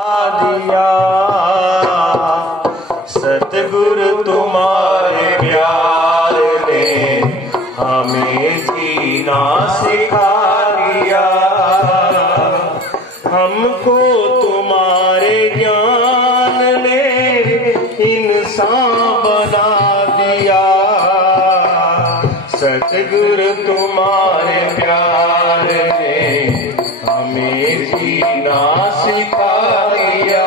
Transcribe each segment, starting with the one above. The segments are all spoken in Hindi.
दिया सतगुरु तुम्हारे प्यार ने हमें जीना सिखा दिया। हमको तुम्हारे ज्ञान ने इंसान बना दिया। सतगुरु तुम्हारे प्यार ने हमें जीना सिखा दिया।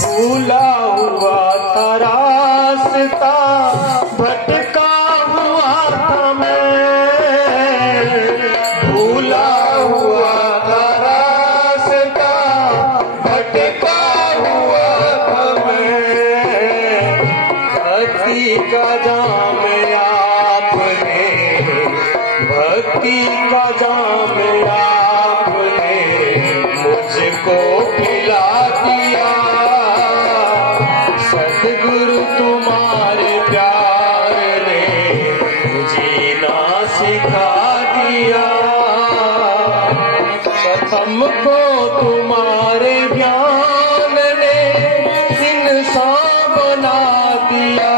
भूला हुआ था रास्ता, भटका हुआ था मैं। भूला हुआ था रास्ता, भटका हुआ था मैं। भक्ति का जाम आपने, भक्ति का जाम आपने मुझको पिला दिया। सतगुरु तुम्हारे प्यार ने जीना सिखा दिया। हमको तुम्हारे ज्ञान ने इंसान बना दिया।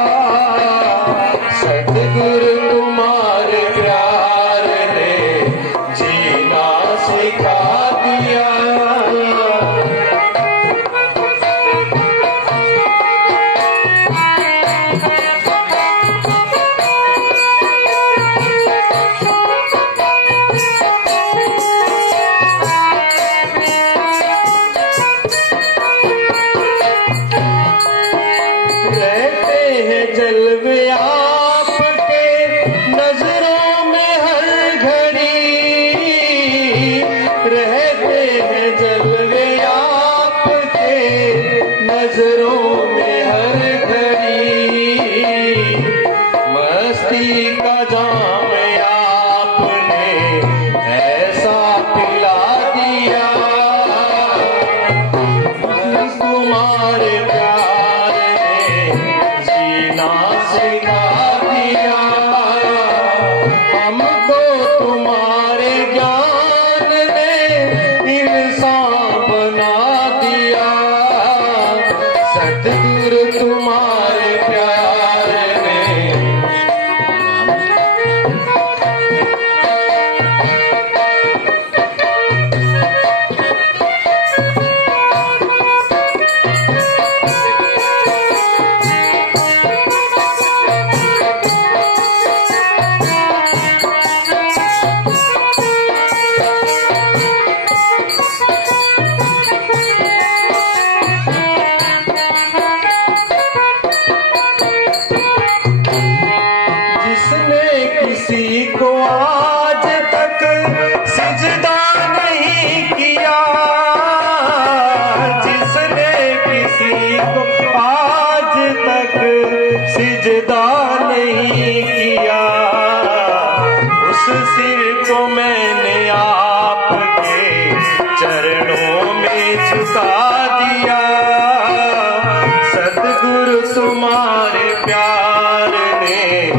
सतगुरु तुम्हारे प्यार ने जीना सिखा दिया। जलवे आपके नजरों में हर घड़ी, रहते हैं जलवे आपके नजरों में हर घड़ी। मस्ती का जाम आपने ऐसा पिला दिया। तुम्हारे प्यार सिखा दिया। हमको तुम्हारे ज्ञान ने इंसान बना दिया। सतगुरु तुम्हारे प्यार ने किसी को आज तक सिजदा नहीं किया। जिसने किसी को आज तक सिजदा नहीं किया, उस सिर को मैंने आपके चरणों में झुका दिया। सतगुरु तुम्हारे प्यार ने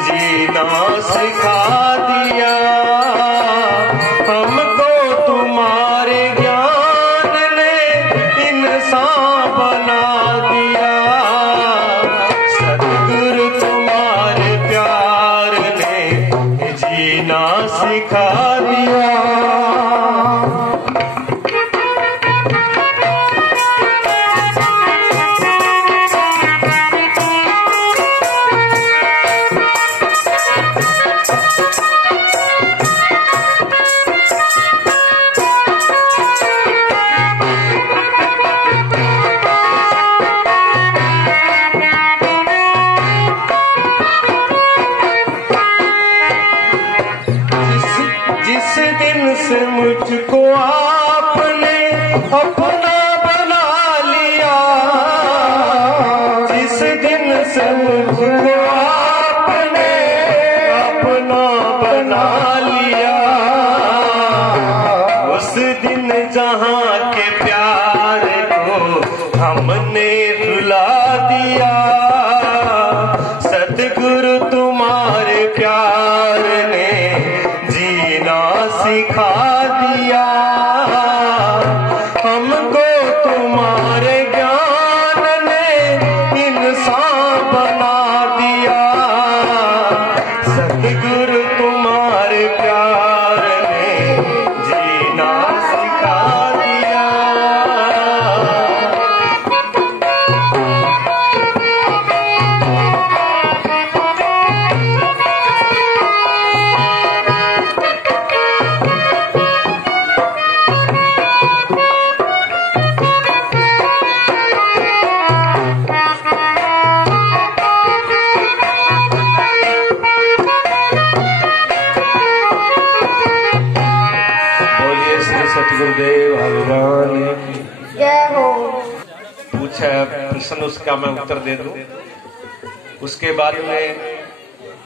जीना सिखा दिया। हमको तुम्हारे ज्ञान ने इंसान बना दिया। सतगुरु तुम्हारे प्यार ने जीना सिखा दिया। को आपने अपना बना लिया, जिस दिन सबको आपने अपना बना लिया, उस दिन जहां के प्यार को हमने रुला दिया। सतगुरु तुम्हारे प्यार ने जीना सिखा दिया, हमको तुम्हारे ज्ञान ने इंसान बना दिया। सतगुरु तुम्हारे प्यार ने जीना सिखा दिया। सतगुरुदेव भगवान जय हो। पूछा प्रश्न, उसका मैं उत्तर दे दूं। उसके बाद में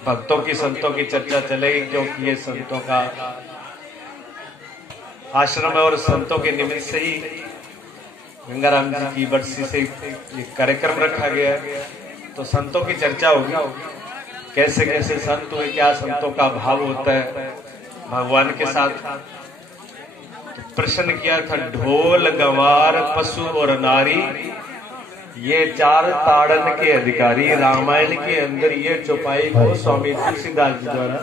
भक्तों की संतों की चर्चा चलेगी, क्योंकि ये संतों का आश्रम है और संतों के निमित्त से ही गंगाराम जी की बरसी से एक कार्यक्रम रखा गया है। तो संतों की चर्चा होगी, कैसे कैसे संत हुए, क्या संतों का भाव होता है भगवान के साथ। प्रश्न किया था, ढोल गवार पशु और नारी ये चार ताड़न के अधिकारी रामायण के अंदर ये चौपाई को स्वामी तुलसीदास जी द्वारा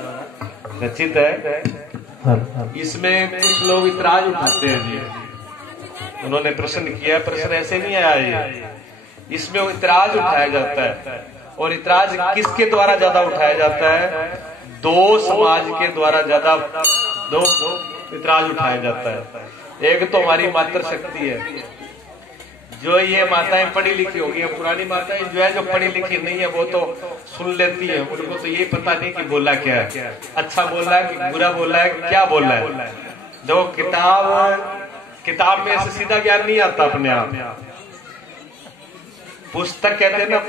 रचित है। इसमें कुछ लोग इतराज उठाते हैं जी। उन्होंने प्रश्न किया, प्रश्न ऐसे नहीं आया ये, इसमें इतराज उठाया जाता है। और इतराज किसके द्वारा ज्यादा उठाया जाता है? दो समाज के द्वारा ज्यादा दो इतराज उठाया जाता है। एक तो हमारी मातृ शक्ति है, जो ये माताएं पढ़ी लिखी होगी, पुरानी माताएं जो है, जो पढ़ी लिखी नहीं है वो तो सुन लेती है, उनको तो ये पता नहीं कि बोला क्या है, अच्छा बोला है कि बुरा बोला है, क्या बोला है। जो किताब में से सीधा ज्ञान नहीं आता अपने आप। पुस्तक कहते हैं ना,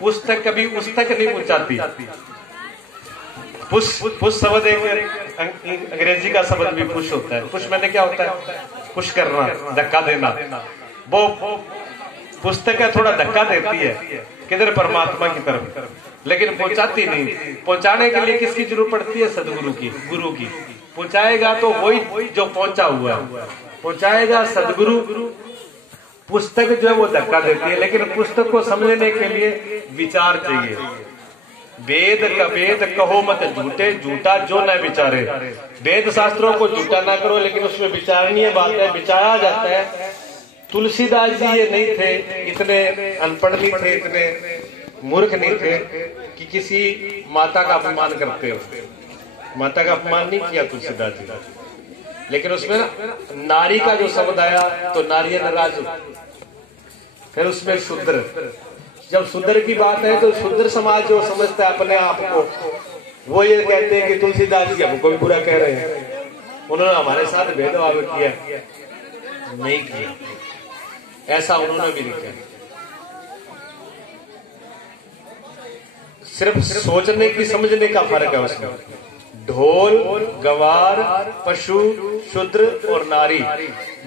पुस्तक कभी उस तक नहीं पहुंचाती। पुश शब्द एक अंग्रेजी का शब्द भी पुश होता है। पुश मैंने क्या होता है? पुश करना, धक्का देना। वो पुस्तक है, थोड़ा धक्का देती है किधर? परमात्मा की तरफ, लेकिन पहुंचाती नहीं। पहुंचाने के लिए किसकी जरूरत पड़ती है? सदगुरु की, गुरु की। पहुंचाएगा तो वही जो पहुंचा हुआ है पहुंचाएगा, सदगुरु। पुस्तक जो है वो धक्का देती है, लेकिन पुस्तक को समझने के लिए विचार चाहिए। वेद का वेद कहो मत झूठे, झूठा जो न विचारे। वेद शास्त्रों को झूठा ना करो, लेकिन उसमें विचारणीय बात है, विचारा जाता है। तुलसीदास जी ये नहीं थे, इतने अनपढ़ नहीं थे, इतने मूर्ख नहीं थे कि किसी माता का अपमान करते हो। माता का अपमान नहीं किया तुलसीदास जी, लेकिन उसमें नारी का जो शब्द आया तो नारी नाराज। फिर उसमें शूद्र, जब शूद्र की बात है तो शूद्र समाज जो समझता है अपने आप को, वो ये कहते हैं कि तुलसीदास जी हमको भी बुरा कह रहे हैं, उन्होंने हमारे साथ भेदभाव किया। नहीं किया, ऐसा उन्होंने भी नहीं किया। सिर्फ सोचने की, समझने का फर्क है उसमें। ढोल, गवार, पशु, शूद्र और नारी,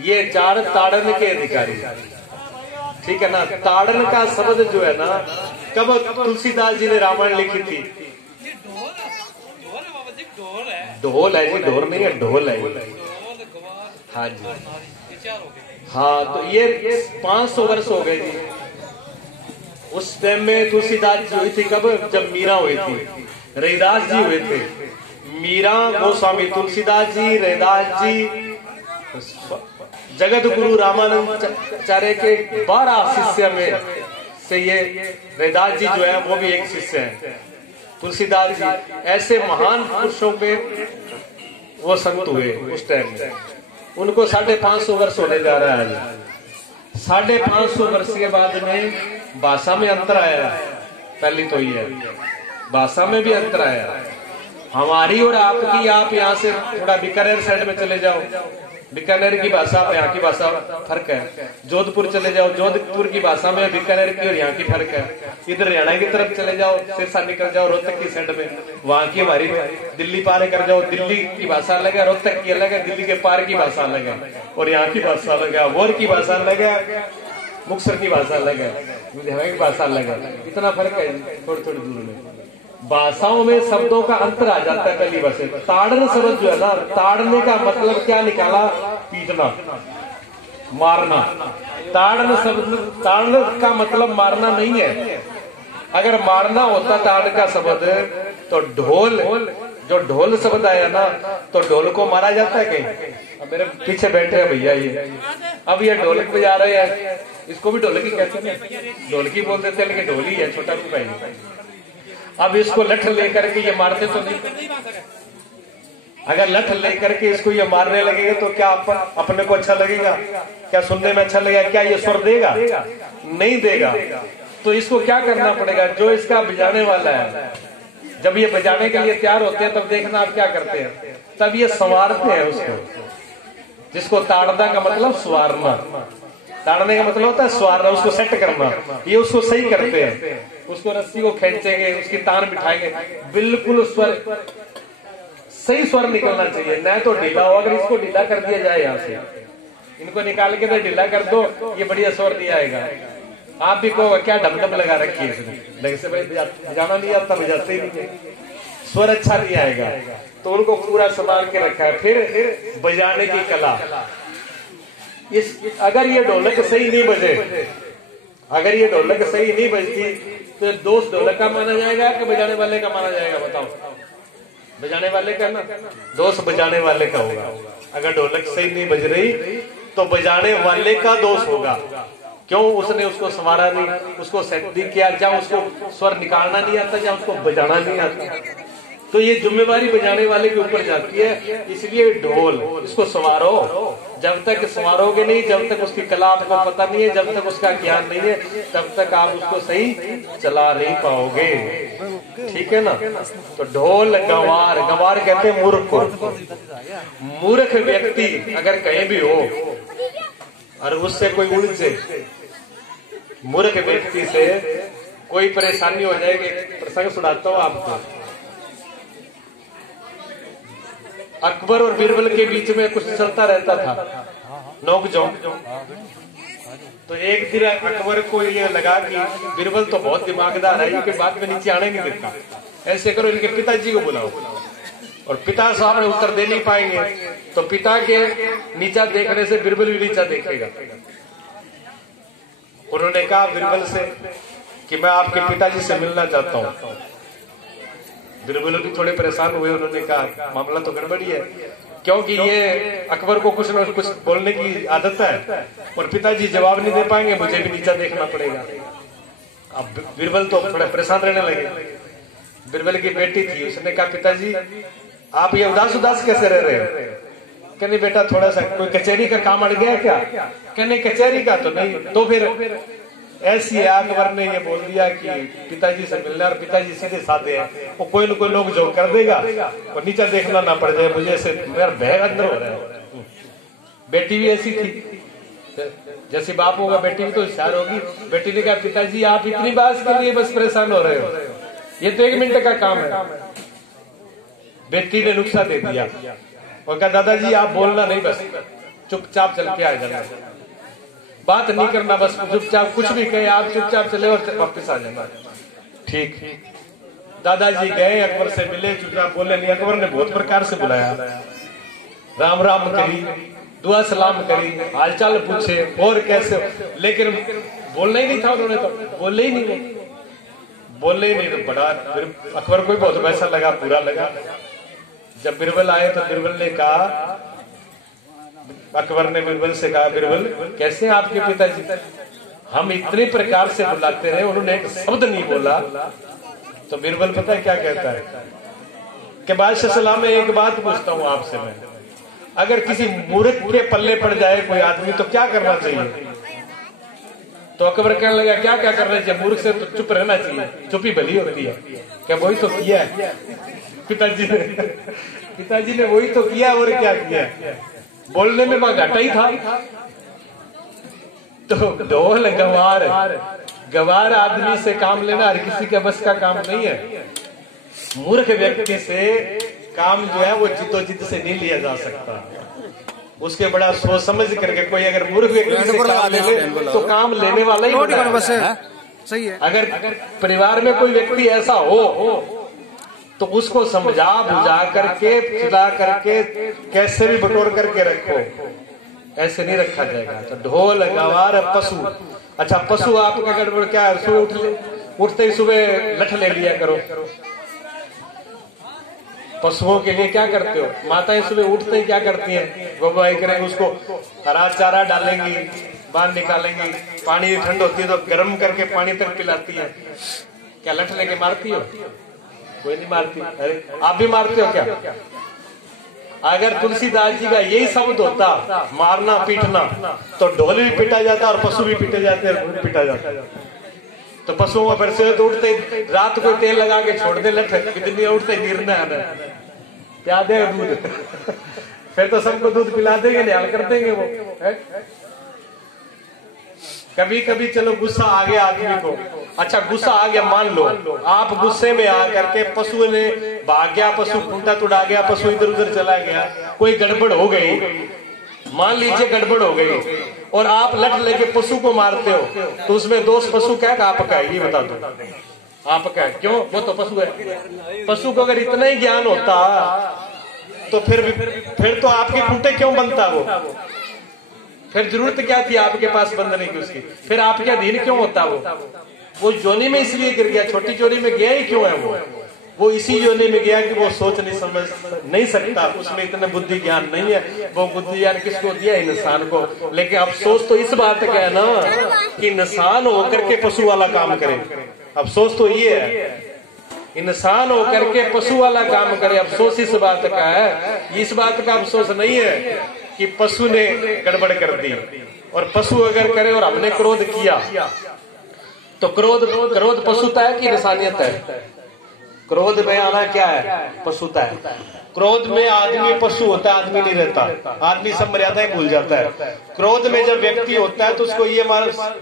ये चार ताड़न के अधिकारी। ठीक है ना? ताड़न का शब्द जो है ना, कब तुलसीदास जी ने रामायण लिखी थी? ढोल है जी, ढोल नहीं है, ढोल है। हाँ जी, हाँ। तो ये 500 वर्ष हो गए जी। उस टाइम में तुलसीदास जी हुई थी कब? जब मीरा हुई थी, रैदास जी हुए थे। मीरा, गोस्वामी तुलसीदास जी, रैदास जी, जगत गुरु रामानंदाचार्य के 12 शिष्य में से ये रैदास जी जो है वो भी एक शिष्य है। तुलसीदास जी ऐसे महान पुरुषों पे वो संत हुए उस टाइम में। उनको 550 वर्ष होने जा रहा है। 550 वर्ष के बाद में भाषा में अंतर आया। पहली तो ये है, भाषा में भी अंतर आया। हमारी और आपकी, आप यहाँ से थोड़ा बीकानेर साइड में चले जाओ, बीकानेर की भाषा और यहाँ की भाषा फर्क है। जोधपुर चले जाओ, जोधपुर की भाषा में बीकानेर की और यहाँ की फर्क है। इधर हरियाणा की तरफ चले जाओ, सिरसा निकल जाओ रोहतक की साइड में, वहां की हमारी, दिल्ली पार कर जाओ, दिल्ली की भाषा अलग है, रोहतक की अलग है, दिल्ली के पार की भाषा अलग है, और यहाँ की भाषा अलग है, वोर की भाषा अलग है, मुक्तसर की भाषा अलग है, लुधियाना की भाषा अलग है। इतना फर्क है थोड़ी थोड़ी दूर में। भाषाओं में शब्दों का अंतर आ जाता है पहली बार से। ताड़न शब्द जो है ना, ताड़ने का मतलब क्या निकाला? पीटना, मारना। ताड़न शब्द, ताड़न का मतलब मारना नहीं है। अगर मारना होता ताड़न का शब्द तो ढोल, जो ढोल शब्द आया ना, तो ढोल को मारा जाता है कहीं? अब मेरे पीछे बैठे हैं भैया ये, अब ये ढोलक बजा रहे हैं, इसको भी ढोलकी कहते हैं, ढोलकी बोल देते हैं, लेकिन ढोली है, छोटा रूप है। अब इसको लठ लेकर के ये मारते तो नहीं। अगर लठ लेकर के इसको ये मारने लगेगा तो क्या अपने को अच्छा लगेगा? क्या सुनने में अच्छा लगेगा? क्या ये स्वर देगा? नहीं देगा। तो इसको क्या करना पड़ेगा? जो इसका बजाने वाला है, जब ये बजाने के लिए तैयार होते हैं तब देखना आप क्या करते हैं, तब ये संवारते हैं उसको, जिसको ताड़ना का मतलब संवारना, ताड़ने का मतलब होता है संवारना, उसको सेट करना। ये उसको सही करते हैं, उसको रस्सी को खींचेंगे, उसकी तान बिठाएंगे, बिल्कुल स्वर, सही स्वर निकलना चाहिए, न तो ढीला हो। अगर इसको ढीला कर दिया जाए, यहाँ से इनको निकाल के तो ढीला कर दो, ये बढ़िया स्वर नहीं आएगा। आप भी कहो क्या ढमढम लगा रखी है इसने, लेकिन से भाई बजाना नहीं आता, बजाते ही नहीं, स्वर अच्छा नहीं आएगा। तो उनको पूरा संभाल के रखा है। फिर बजाने की कला, अगर ये ढोलक सही नहीं बजे, अगर ये ढोलक सही नहीं बजती तो दोस्त ढोलक का माना जाएगा कि बजाने वाले का माना जाएगा? बताओ। बजाने वाले का ना, दोष बजाने वाले का होगा। अगर ढोलक सही नहीं बज रही तो बजाने वाले का दोष होगा। क्यों? उसने उसको संवारा नहीं, उसको सेट नहीं किया, जहाँ उसको स्वर निकालना नहीं आता, जहाँ उसको बजाना नहीं आता। तो ये जिम्मेवारी बजाने वाले के ऊपर जाती है। इसलिए ढोल, इसको संवारो। जब तक संवारोगे नहीं, जब तक उसकी कला आपको पता नहीं है, जब तक उसका ज्ञान नहीं है, तब तक आप उसको सही चला नहीं पाओगे। ठीक है ना? तो ढोल गंवार, गंवार कहते हैं मूर्ख को। मूर्ख व्यक्ति अगर कहीं भी हो और उससे कोई उलझे, मूर्ख व्यक्ति से कोई परेशानी हो जाएगी। प्रसंग सुनाता हूं आपको। अकबर और बीरबल के बीच में कुछ चलता रहता था, नोक-झोंक। तो एक दिन अकबर को ये लगा कि बीरबल तो बहुत दिमागदार है, इनके बात में नीचे आने नहीं देता, ऐसे करो इनके पिताजी को बुलाओ। और पिता साहब ने उत्तर दे नहीं पाएंगे, तो पिता के नीचा देखने से बीरबल भी नीचा देखेगा। उन्होंने कहा बीरबल से कि मैं आपके पिताजी से मिलना चाहता हूँ। बीरबल भी थोड़े परेशान हुए। उन्होंने कहा मामला तो गड़बड़ी है, क्योंकि ये अकबर को कुछ न कुछ बोलने की आदत है और पिताजी जवाब नहीं दे पाएंगे, मुझे भी नीचा देखना पड़ेगा। अब बीरबल तो थोड़ा परेशान रहने लगे। बीरबल की बेटी थी, उसने कहा पिताजी आप ये उदास उदास कैसे रह रहे हो? कहने बेटा थोड़ा सा कोई कचहरी का काम अड़ गया क्या? कहने कचहरी का तो नहीं। तो फिर ऐसी है, अकबर ने ये बोल दिया कि पिताजी से मिलना, और पिताजी सीधे साधे हैं, वो कोई न कोई लोग जो कर देगा और नीचा देखना ना पड़ जाए मुझे, ऐसे मेरा भय अंदर हो रहा है। बेटी भी ऐसी थी, जैसे बाप होगा बेटी भी तो होशियार होगी। बेटी ने कहा पिताजी आप इतनी बात के लिए बस परेशान हो रहे हो, ये तो 1 मिनट का काम है। बेटी ने नुक्सा दे दिया और कहा दादाजी आप बोलना नहीं, बस चुपचाप चल के आ जाना, बात नहीं करना, बस चुपचाप कुछ भी कहे आप चुपचाप चले और वापस आ जाना। ठीक। दादाजी गए, अकबर से मिले, चुपचाप बोले नहीं। अकबर ने बहुत प्रकार से बुलाया, राम राम करी, दुआ सलाम करी, हालचाल पूछे और कैसे, लेकिन बोलना ही नहीं था उन्होंने, तो बोले ही नहीं, बोले ही नहीं। तो बड़ा फिर अकबर को भी बहुत वैसा लगा, बुरा लगा। जब बीरबल आए तो बीरबल ने कहा, अकबर ने बीरबल से कहा बीरबल कैसे आपके पिताजी? हम इतने प्रकार से बुलाते रहे, उन्होंने एक शब्द नहीं बोला। तो बीरबल पता है क्या कहता है कि बादशाह सलाम में एक बात पूछता हूं आपसे मैं, अगर किसी मूर्ख के पल्ले पड़ जाए कोई आदमी तो क्या करना चाहिए? तो अकबर कहने लगा क्या क्या कर रहे थे, मूर्ख से तो चुप रहना चाहिए, चुप ही भली होती है। क्या वही तो किया है पिताजी ने वही तो किया, और क्या किया, बोलने में वहां घाटा ही था। तो ढोल गवार आदमी से काम लेना हर किसी के बस का काम नहीं है। मूर्ख व्यक्ति से काम जो है वो जिद्दोजिद्द से नहीं लिया जा सकता, उसके बड़ा सोच समझ करके। कोई अगर मूर्ख व्यक्ति से काम ले ले तो काम लेने वाला ही होता है। सही है। अगर परिवार में कोई व्यक्ति ऐसा हो तो उसको समझा बुझा करके चिल्ला करके कैसे भी बटोर करके रखो, ऐसे नहीं रखा जाएगा। तो ढोल गवार पशु, अच्छा पशु आपका गड़बड़ क्या है, सुबह उठते ही सुबह लठ ले लिया करो। पशुओं के लिए क्या करते हो, माताएं सुबह उठते ही क्या करती हैं, गोबाई करेंगे, उसको हरा चारा डालेंगी, बाहर निकालेंगी, पानी ठंड होती है तो गर्म करके पानी तक पिलाती है। क्या लठ लेके मारती हो? कोई नहीं मारती। अरे आप भी मारते हो क्या? अगर तुलसीदास जी का यही शब्द होता मारना पीटना, तो ढोल भी पीटा जाता और पशु भी पीटे जाते, पीटा जाता। तो पशुओं में फिर से तो उठते रात को तेल लगा के छोड़ दे लठ, कितनी उठते गिरना है, क्या देगा दूध फिर तो सबको दूध पिला देंगे, निहाल कर देंगे वो है? कभी कभी चलो गुस्सा आ गया आदमी को, अच्छा गुस्सा आ गया, मान लो आप गुस्से में आकर के पशु ने भाग गया, पशु खूंटा तुड़ा गया, पशु इधर उधर चला गया, कोई गड़बड़ हो गई, मान लीजिए गड़बड़ हो गई और आप लठ लेके पशु को मारते हो, तो उसमें दोष पशु क्या का आपका है, ये बता दो आपका है। क्यों? वो तो पशु है। पशु को अगर इतना ही ज्ञान होता तो फिर तो आपके खूंटे क्यों बनता वो, फिर जरूरत क्या थी आपके पास बंधने की उसकी, फिर आपके अधीन क्यों होता वो जोनी में इसलिए गिर गया, छोटी चोरी में गया ही क्यों है वो इसी योनि में गया कि वो सोच नहीं समझ नहीं सकता, उसमें इतना बुद्धि ज्ञान नहीं है। वो बुद्धि ज्ञान किसको दिया? इंसान को। लेकिन अफसोस तो इस बात का है ना कि इंसान होकर के पशु वाला काम करे। अफसोस तो ये है, इंसान होकर के पशु वाला काम करे। अफसोस इस बात का है, इस बात का अफसोस नहीं है कि पशु ने गड़बड़ कर दी। और पशु अगर करे और हमने क्रोध किया तो क्रोध पशुता है कि इंसानियत है? क्रोध में आना क्या है? पशुता है। क्रोध में आदमी पशु होता है, आदमी नहीं रहता। आदमी सब मर्यादाएं भूल जाता है। क्रोध में जब व्यक्ति होता है तो उसको ये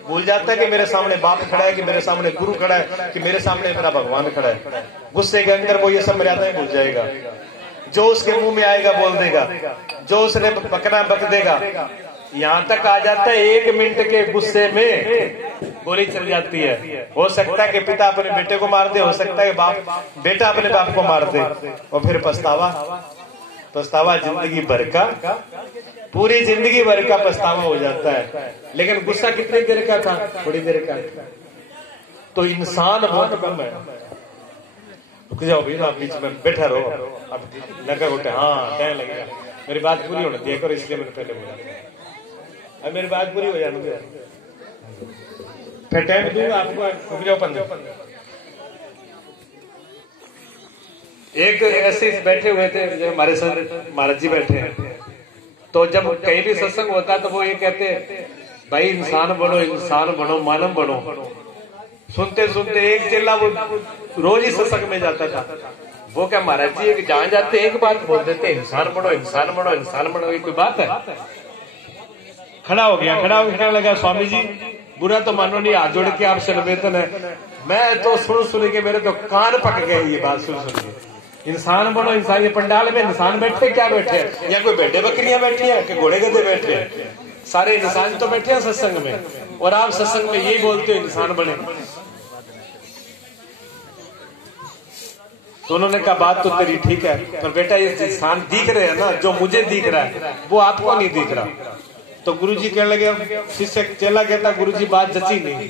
भूल जाता है कि मेरे सामने बाप खड़ा है, कि मेरे सामने गुरु खड़ा है, कि मेरे सामने मेरा भगवान खड़ा है। गुस्से के अंदर वो ये सब मर्यादाएं भूल जाएगा। जो उसके मुंह में आएगा बोल देगा, जो उसने पकड़ा बक देगा। यहाँ तक आ जाता है 1 मिनट के गुस्से में गोली चल जाती है। हो सकता है कि पिता अपने बेटे को मार दे, हो सकता है बेटा अपने बाप को मार दे, और फिर पछतावा जिंदगी भर का, पूरी जिंदगी भर का पछतावा हो जाता है। लेकिन गुस्सा कितनी देर का था? थोड़ी देर का। तो इंसान बहुत कम है। रुक जाओ भैया, आप बीच में बैठा रहो, अब लगा गोटे, हाँ टाइम लगेगा, मेरी बात पूरी होने दिया करो, इसलिए मैंने पहले बोला। अब मेरी बात पूरी हो जाने दो, फिर टाइम दूंगा आपको। रुक जाओ 15। एक ऐसे बैठे हुए थे जो हमारे साथ महाराज जी बैठे हैं, तो जब कहीं भी सत्संग होता तो वो ये कहते, भाई इंसान बनो, मानव बनो। सुनते सुनते एक चेला वो रोज ही सत्संग में जाता था। वो क्या महाराज जी जहां जाते एक बात बोल देते, इंसान बनो। ये कोई बात है? खड़ा हो गया, कहने लगा, स्वामी जी बुरा तो मानो नहीं, हाथ जोड़ के आपसे निवेदन है। मैं तो सुन के मेरे तो कान पक गए ये बात सुन के। इंसान बनो, इंसान। ये पंडाल में इंसान बैठे क्या बैठे, या कोई भेड़े बकरियां बैठी है कि घोड़े गधे बैठे हैं? सारे इंसान तो बैठे हैं सत्संग में, और आप सत्संग में यही बोलते हो इंसान बने। तो उन्होंने कहा बात तो तेरी ठीक है, पर बेटा ये इंसान दिख रहे हैं ना, जो मुझे दिख रहा है वो आपको नहीं दिख रहा। तो गुरुजी कहने लगे, शिष्य चेला कहता, गुरुजी बात जची नहीं,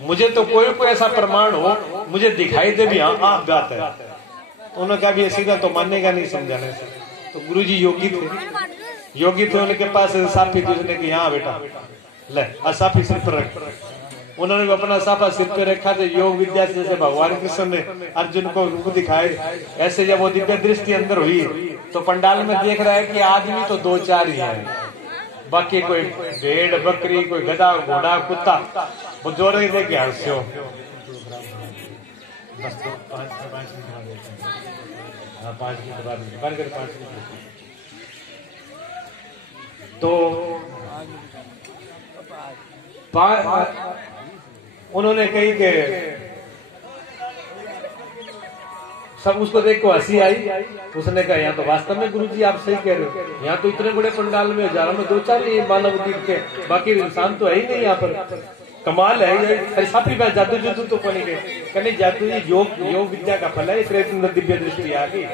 मुझे तो कोई ऐसा प्रमाण हो मुझे दिखाई दे भी हाँ आप बात है। तो उन्होंने कहा भी सीधा तो मानेगा नहीं समझाने से। तो गुरुजी योगी थे, उनके पास साफी थी। उसने कहा हाँ बेटा ले असाफी सिर पर रख। उन्होंने भी अपना साफा सिर पे रखा। तो योग विद्या से जैसे भगवान कृष्ण ने अर्जुन को रूप दिखाए, ऐसे जब वो दिव्य दृष्टि अंदर हुई तो पंडाल में देख रहा है कि आदमी तो 2-4 ही है, बाकी कोई भेड़ बकरी, कोई गधा घोड़ा कुत्ता वो जोर दे के हंस हो। बस 5 मिनट हाँ 5 मिनट बाद बंद कर 5 मिनट। तो उन्होंने कही कि सब उसको देख को हंसी आई। उसने कहा यहाँ तो वास्तव में गुरुजी आप सही कह रहे हो, यहाँ तो इतने बड़े पंडाल में हजारों में 2-4 ही मानव दिखते, बाकी इंसान तो है ही नहीं यहाँ पर। कमाल है ये साफी बात। जादू जुदू तो बनी गए कहने जादू ये योग विद्या का फल है। इस दिव्य दृष्टि आ गई,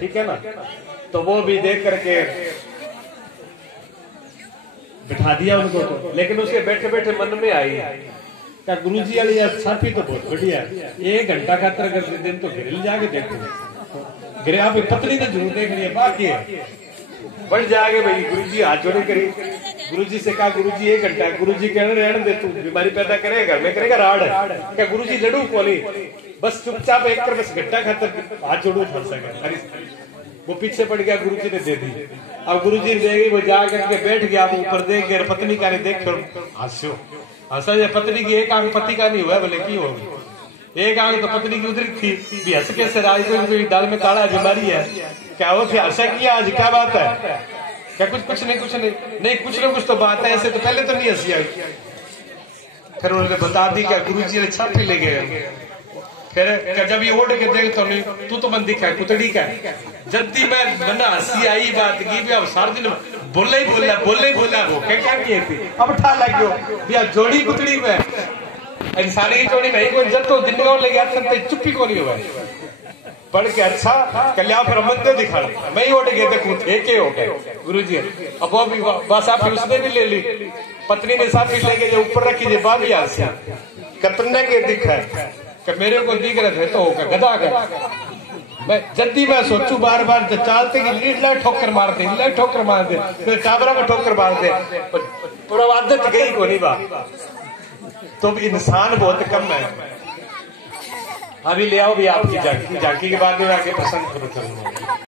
ठीक है ना। तो वो भी देख करके बिठा दिया उनको तो, लेकिन उसके बैठे बैठे मन में आई क्या गुरुजी वाली साफी तो बहुत बढ़िया है। 1 घंटा खातर अगर दिन तो गिरिल जाके देखो, गिरे आप पत्नी तो जरूर देख रही है बाकी है बढ़ जाएगा भाई। गुरुजी हाथ जोड़े करी, गुरुजी से कहा गुरुजी 1 घंटा। गुरुजी कहने रहने दे, तू बीमारी पैदा करेगा, घर में करेगा राड़। क्या गुरुजी लड़ू कोली, बस चुपचाप एक कर बस घंटा खातर हाथ जोड़ू फंस सके। वो पीछे पड़ गया, गुरुजी ने दे दी। अब गुरुजी ने देगी, वो जा करके बैठ गया, वो ऊपर देख गया, पत्नी का नहीं देख हंसो हंसा। पत्नी की एक आंख पति का नहीं हुआ बोले की होगी, एक आंख तो पत्नी की उधर थी भी हंस के सर आज कोई दाल में काला बीमारी है क्या हो फिर हंसा किया आज क्या बात है क्या। कुछ नहीं कुछ ना कुछ तो बात है, ऐसे तो पहले तो नहीं हंसी आई। फिर उन्होंने बता दी क्या गुरुजी ने छापी ले गए। फिर जब ये ओढ़ के देख तो नहीं तू तो मन दिखा कुतड़ी का जल्दी मैं बना हंसी आई बात की भी। अब सारा दिन बोला ही बोला वो क्या नहीं थी। अब ठा लग गयो जोड़ी कुतड़ी में इंसानी की जोड़ी नहीं कोई जब तो दिन ले गया चुप्पी को नहीं हुआ पढ़ के अच्छा कल्याण फिर मंदिर दिखा मैं ही उठ गया देखू थे के हो गए गुरुजी। अब वो भी बस आप उसने भी ले ली, पत्नी ने साथ ले गए ऊपर रखी जे बाबी से कतने के दिखा कि मेरे को दिख रहे थे तो होगा गधा का। मैं जल्दी मैं सोचू बार बार चालते की लीड ठोकर मार दे टाबरा में ठोकर मार दे पूरा आदत गई को नहीं बा। तो इंसान बहुत कम है। अभी ले आओ भी आपकी झांकी के बाद में आके पसंद करूँ।